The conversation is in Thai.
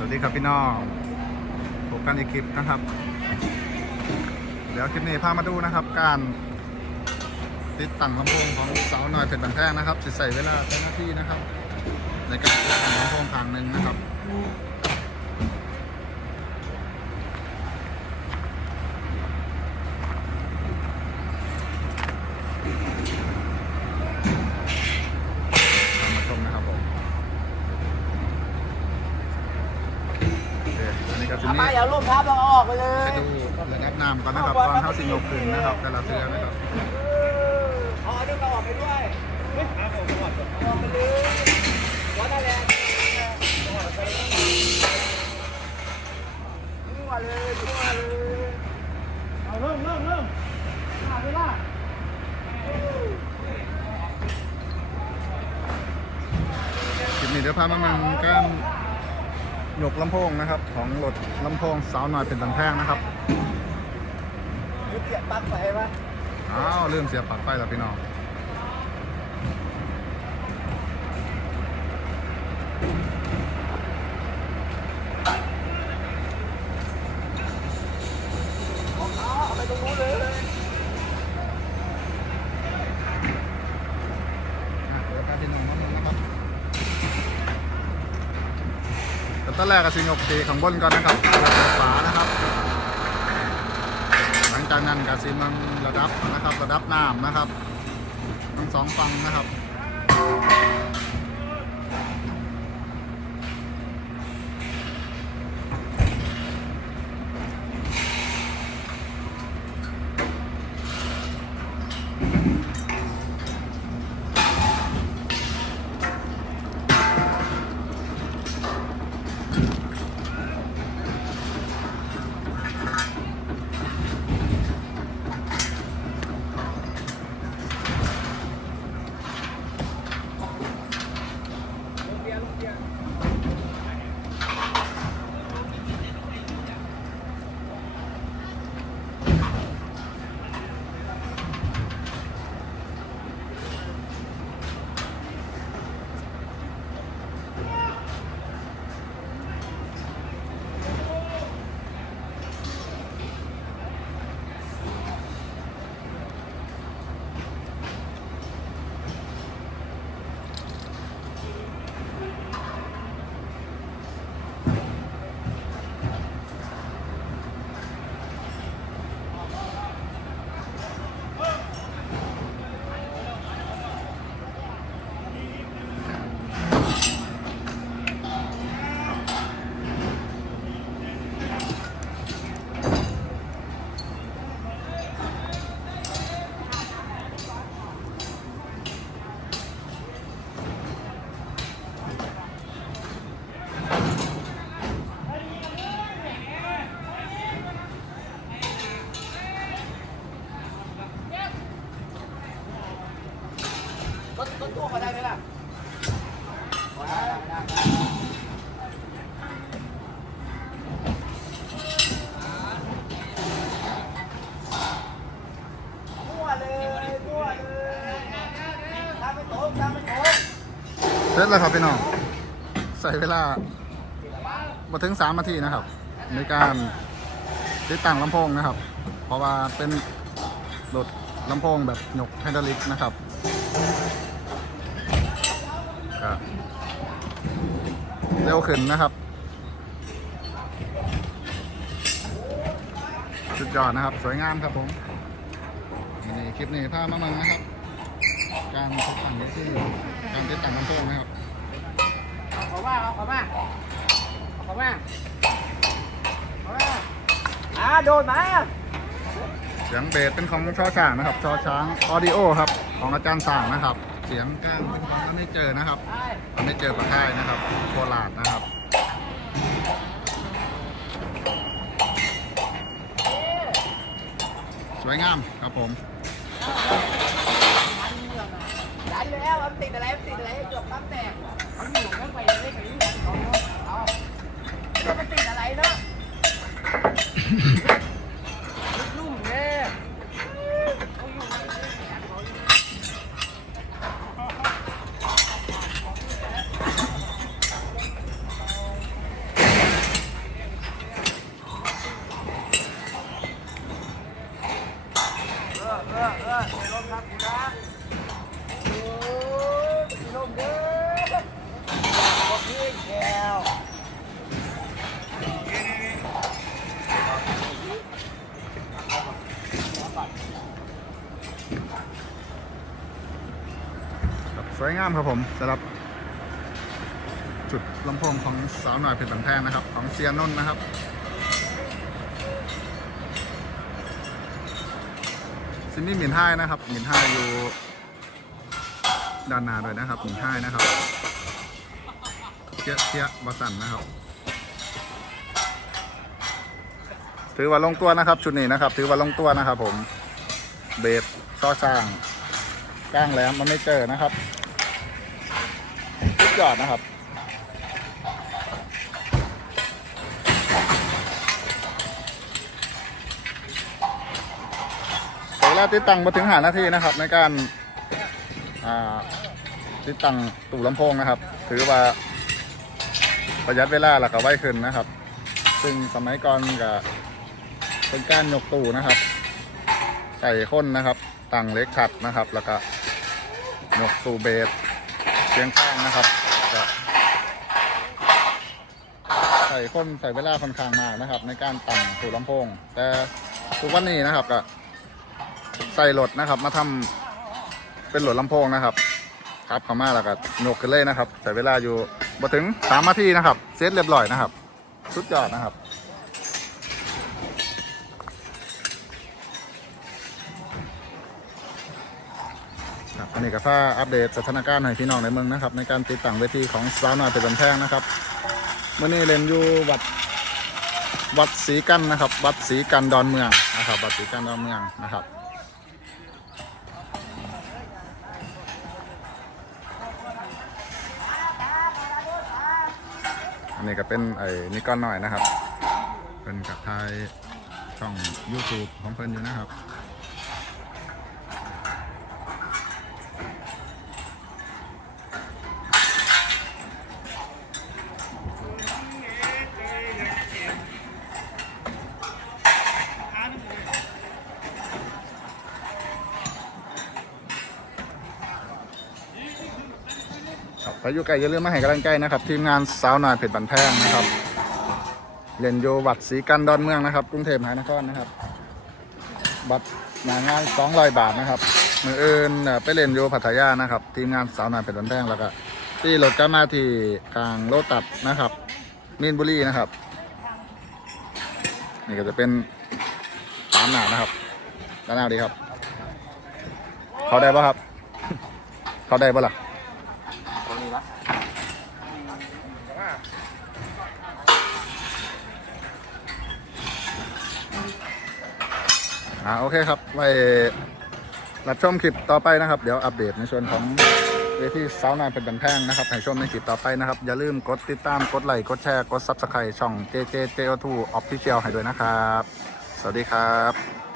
สวัสดีครับพี่น้องพบกันอีกคลิปนะครับ เดี๋ยวคลิปนี้พามาดูนะครับ การติดตั้งลำโพงของเสาหน่อยเพชรบันแพงนะครับจะใส่เวลาเป็นนาทีนะครับ ในการติดตั้งลำโพงทางหนึ่งนะครับ ตามมาชมนะครับผมโอเคอันนี้ก็จะเอามีมาอย่าลูกครับเราออกไปเลไปยดูระดับน้ำก่อนนะครับก่อนเข้าสิงยกขึ้นนะครับแต่ละเรือนะครับเอาอันนี้เราออกไปด้วยครับผมออกไปเลยวัดอะไรมั่วเลยมั่วเลยเอาเริ่มเริ่มเริ่มหาเวลาคลิปนี้เดี๋ยวพามามันกา รยกลำโพงนะครับ ของรถลำโพงสาวหน่อยเป็นตังแพงนะครับหรือเสียบปลั๊กไฟปะอ้าวลืมเสียบปลั๊กไฟแล้วพี่น้องเอาเอาไปตรงนู้นเลย อะเดี๋ยวพาพี่น้องมาดูนะครับแต่ตอนแรกก็สิงหกตีข้างบนก่อนนะครับระฝานะครับ หลังจากนั้นก็สิมันระดับนะครับ ระดับน้ำนะครับ ทั้งสองฝั่งนะครับ เสร็จแล้วครับพี่น้อง ใส่เวลามาถึง 3 นาทีนะครับ ในการติดตั้งลำโพงนะครับ เพราะว่าเป็นรถลำโพงแบบหยกไฮดรอลิกนะครับ เร็วขึ้นนะครับ สุดยอดนะครับ สวยงามครับผมนี่คลิปนี้พามามันนะครับ การติดตั้งนี่คือการติดตั้งลำโพงนะครับเอาขอมาเอาขอมาเอาขอมาเอามาอ่าโดนมาเสียงเบสเป็นของชอช้างนะครับชอช้างออดิโอครับ ของอาจารย์สร้างนะครับ เสียงกลางเป็นไม่เจอนะครับไปไม่เจอปะค่ายนะครับโคราชนะครับสวยงามครับผมดันแล้วติดอะไรติดอะไรจบปั๊บแตกมันหมุนเข้าไปเลยไปนี่เอาเอาเอามันติดอะไรเนาะ เออเออในรถครับครับโอ้ยลมเด้อบอกพี่แก้วสวยงามครับผมสำหรับ จุดลำโพงของสาวหน่อยเพชรบังแทนนะครับ ของเซียนนนนะครับ ซินนี่หมินห้ายนะครับหมินห้ายอยู่ด้านหน้าด้วยนะครับหมินห้ายนะครับเทียเทียวาสันนะครับ ถือว่าลงตัวนะครับ ชุดนี้นะครับ ถือว่าลงตัวนะครับ ผมเบสซอสร้างก้างแหลมมันไม่เจอนะครับสุดยอดนะครับ เวลาติดตั้งมาถึงหานาทีนะครับ ในการติดตั้งตู้ลำโพงนะครับ ถือว่าประหยัดเวลาแล้วก็ไวขึ้นนะครับ ซึ่งสมัยก่อนก็เป็นการยกตู้นะครับใส่ค้นนะครับตั้งเล็กขัดนะครับ แล้วก็ยกตู้เบสเสียงข้างนะครับใส่ค้นใส่เวลาค่อนข้างมากนะครับ ในการตั้งตู้ลำโพง แต่ทุกวันนี้นะครับก็ ใส่รถนะครับ มาทำเป็นรถลำโพงนะครับ ครับเข้ามาแล้วก็โยกกันเลยนะครับใส่เวลาอยู่มาถึงสามนาทีนะครับเซตเรียบร้อยนะครับสุดยอดนะครับอันนี้ก็ฟ้าอัปเดตสถานการณ์ให้พี่น้องในเมืองนะครับ ในการติดตั้งเวทีของสาวน้อยเป็นบันแพงนะครับเมื่อนี้เล่นอยู่วัดวัดศรีกันนะครับ วัดศรีกันดอนเมืองนะครับ วัดศรีกันดอนเมืองนะครับ อันนี้ก็เป็นไอ้นิก้อนหน่อยนะครับ เป็นกับทายช่อง YouTube ของเพิ่นอยู่นะครับ อยู่ไกลอย่าลืมมาให้กำลังใจนะครับ ทีมงานสาวน้อยเพชรบันแพงนะครับเรียนโยวัดศรีกันดอนเมืองนะครับ กรุงเทพมหานครนะครับ บัตรหนางาน200 บาทนะครับมือเอื่นไปเล่นโยพัทยานะครับ ทีมงานสาวน้อยเพชรบันแพงแล้วก็ที่รถก็มาที่ทางโลตัดนะครับมีนบุรีนะครับ นี่ก็จะเป็นตามหนานะครับด้านหน้าดีครับ เขาได้ปะครับ เขาได้ปะล่ะ ตรงนี้ละ อ่าโอเคครับไว้รับชมคลิปต่อไปนะครับ เดี๋ยวอัปเดตในส่วนของเวทีสาวนายเป็นบันแพงนะครับให้ชมในคลิปต่อไปนะครับ อย่าลืมกดติดตามกดไลค์กดแชร์กดซับสไครต์ช่อง JJJO2 Official ให้ด้วยนะครับ สวัสดีครับ